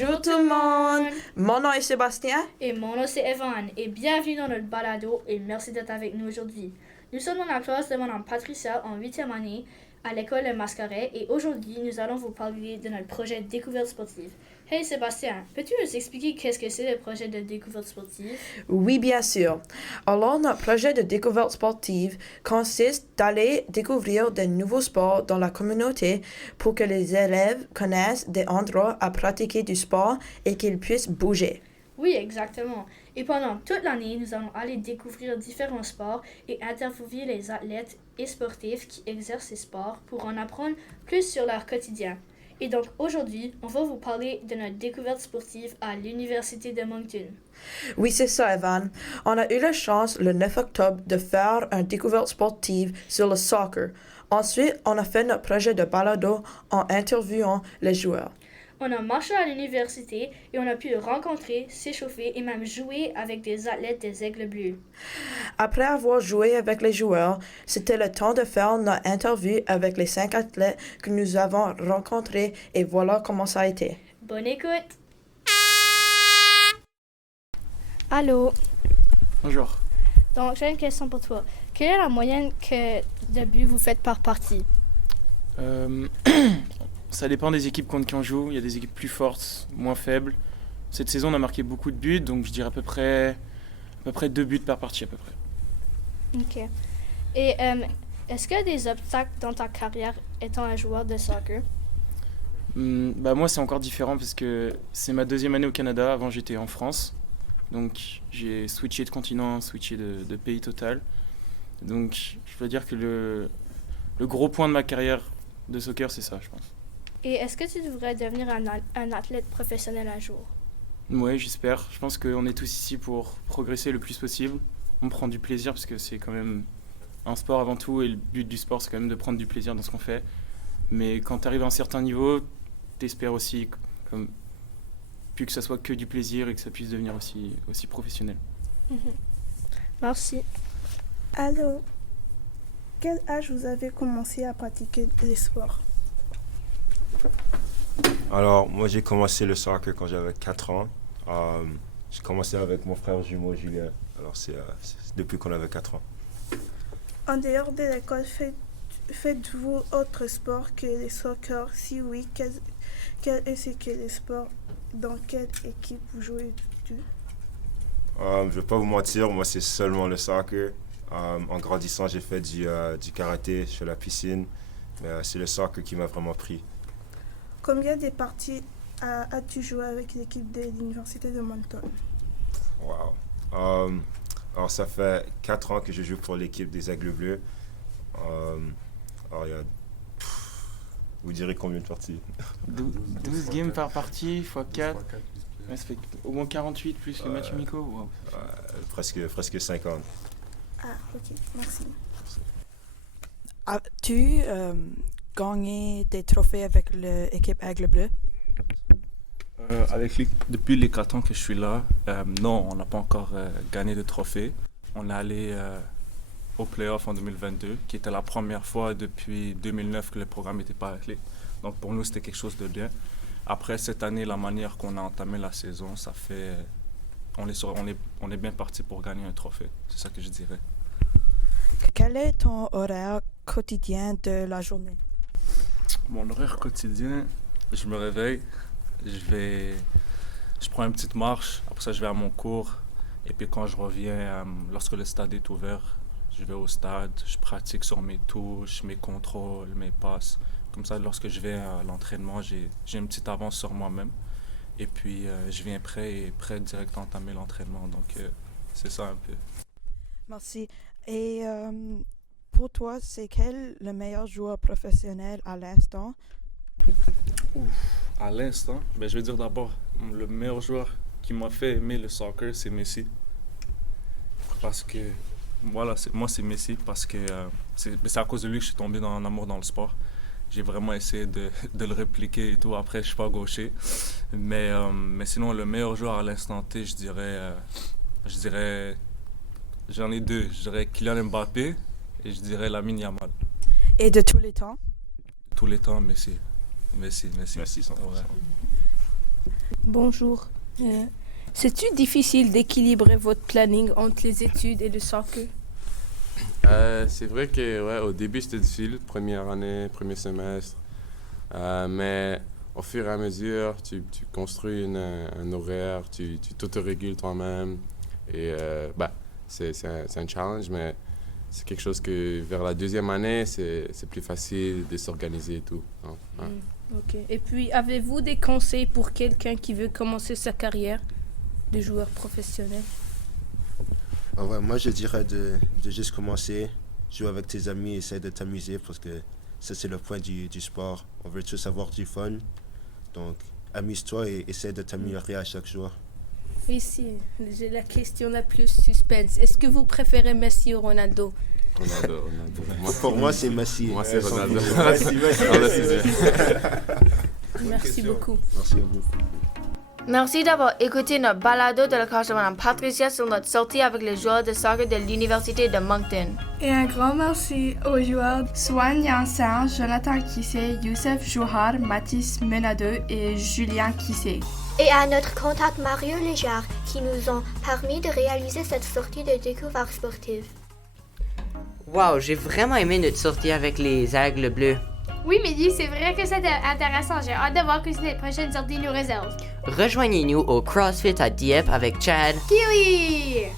Bonjour tout le monde! Mon nom est Sébastien. Et mon nom c'est Evan et bienvenue dans notre balado et merci d'être avec nous aujourd'hui. Nous sommes dans la classe de Mme Patricia en 8e année à l'école Le Mascaret et aujourd'hui nous allons vous parler de notre projet Découverte sportive. Hey Sébastien, peux-tu nous expliquer qu'est-ce que c'est le projet de découverte sportive? Oui, bien sûr. Alors, notre projet de découverte sportive consiste d'aller découvrir de nouveaux sports dans la communauté pour que les élèves connaissent des endroits à pratiquer du sport et qu'ils puissent bouger. Oui, exactement. Et pendant toute l'année, nous allons aller découvrir différents sports et interviewer les athlètes et sportifs qui exercent ces sports pour en apprendre plus sur leur quotidien. Et donc aujourd'hui, on va vous parler de notre découverte sportive à l'Université de Moncton. Oui, c'est ça, Evan. On a eu la chance le 9 octobre de faire une découverte sportive sur le soccer. Ensuite, on a fait notre projet de balado en interviewant les joueurs. On a marché à l'université et on a pu rencontrer, s'échauffer et même jouer avec des athlètes des Aigles Bleus. Après avoir joué avec les joueurs, c'était le temps de faire notre interview avec les 5 athlètes que nous avons rencontrés et voilà comment ça a été. Bonne écoute! Allô? Bonjour. Donc, j'ai une question pour toi. Quelle est la moyenne de buts vous faites par partie? Ça dépend des équipes contre qui on joue. Il y a des équipes plus fortes, moins faibles. Cette saison, on a marqué beaucoup de buts, donc je dirais à peu près 2 buts par partie à peu près. OK. Et est-ce qu'il y a des obstacles dans ta carrière étant un joueur de soccer? Moi, c'est encore différent parce que c'est ma 2e année au Canada. Avant, j'étais en France. Donc, j'ai switché de continent, switché de pays total. Donc, je dois dire que le gros point de ma carrière de soccer, c'est ça, je pense. Et est-ce que tu devrais devenir un athlète professionnel un jour? Ouais, j'espère. Je pense qu'on est tous ici pour progresser le plus possible. On prend du plaisir parce que c'est quand même un sport avant tout et le but du sport, c'est quand même de prendre du plaisir dans ce qu'on fait. Mais quand tu arrives à un certain niveau, t'espères aussi plus que ça soit que du plaisir et que ça puisse devenir aussi professionnel. Merci. Allô, quel âge vous avez commencé à pratiquer les sports? Alors, moi, j'ai commencé le soccer quand j'avais 4 ans. J'ai commencé avec mon frère jumeau Julien. Alors, c'est depuis qu'on avait 4 ans. En dehors de l'école, faites-vous autre sport que le soccer? Si oui, quel est-ce que le sport? Dans quelle équipe vous jouez-tu? Je ne vais pas vous mentir, moi, c'est seulement le soccer. En grandissant, j'ai fait du karaté sur la piscine. Mais c'est le soccer qui m'a vraiment pris. Combien de parties as-tu joué avec l'équipe de l'Université de Moncton? Wow. Alors, ça fait 4 ans que je joue pour l'équipe des Aigles Bleus. Alors, il y a... Vous direz combien de parties? 12 games par partie, x 4. Ouais, ça fait au moins 48 plus le match amicaux. Wow. Presque 50. Ah, ok, merci. As-tu gagné des trophées avec l'équipe Aigle Bleu? Depuis les 4 ans que je suis là, non, on n'a pas encore gagné de trophée. On est allé au playoff en 2022, qui était la première fois depuis 2009 que le programme n'était pas arrêté. Donc pour nous, c'était quelque chose de bien. Après cette année, la manière qu'on a entamé la saison, ça fait... On est bien parti pour gagner un trophée. C'est ça que je dirais. Quel est ton horaire quotidien de la journée? Mon horaire quotidien, je me réveille, je prends une petite marche, après ça je vais à mon cours, et puis quand je reviens, lorsque le stade est ouvert, je vais au stade, je pratique sur mes touches, mes contrôles, mes passes. Comme ça, lorsque je vais à l'entraînement, j'ai une petite avance sur moi-même, et puis je viens prêt direct à entamer l'entraînement, donc c'est ça un peu. Merci. Et pour toi, c'est quel le meilleur joueur professionnel à l'instant? À l'instant, je vais dire d'abord, le meilleur joueur qui m'a fait aimer le soccer, c'est Messi. Parce que, voilà, moi c'est Messi, parce que c'est à cause de lui que je suis tombé en amour dans le sport. J'ai vraiment essayé de le répliquer et tout. Après, je suis pas gaucher. Mais sinon, le meilleur joueur à l'instant T, je dirais, j'en ai 2. Je dirais Kylian Mbappé et je dirais Lamine Yamal. Et de tous les temps? Tous les temps, Messi. Messi. Merci, 100%. Ouais. Bonjour. C'est-tu difficile d'équilibrer votre planning entre les études et le soccer? C'est vrai que ouais, au début c'était difficile, première année, premier semestre. Mais au fur et à mesure, tu construis un horaire, tu t'autorégules toi-même. Et c'est un challenge, mais c'est quelque chose que vers la deuxième année, c'est plus facile de s'organiser et tout. Hein, ouais. Ok. Et puis, avez-vous des conseils pour quelqu'un qui veut commencer sa carrière de joueur professionnel? Ouais, moi, je dirais de juste commencer, jouer avec tes amis, essayer de t'amuser parce que ça, c'est le point du sport. On veut tous avoir du fun. Donc, amuse-toi et essaie de t'améliorer à chaque jour. Ici, j'ai la question la plus suspense. Est-ce que vous préférez Messi ou Ronaldo? Ronaldo. Pour moi, c'est Messi. Moi, c'est Ronaldo. Merci beaucoup. Merci à vous. Merci d'avoir écouté notre balado de la classe de Mme Patricia sur notre sortie avec les joueurs de soccer de l'Université de Moncton. Et un grand merci aux joueurs Swan Yansan, Jonathan Kissé, Youssef Jouhar, Mathis Menadeux et Julien Kissé. Et à notre contact Mario Léjard qui nous ont permis de réaliser cette sortie de découverte sportive. Wow, j'ai vraiment aimé notre sortie avec les aigles bleus. Oui, Mehdi, c'est vrai que c'était intéressant. J'ai hâte de voir que cette prochaine sortie nous réserve. Rejoignez-nous au CrossFit à Dieppe avec Chad, Keely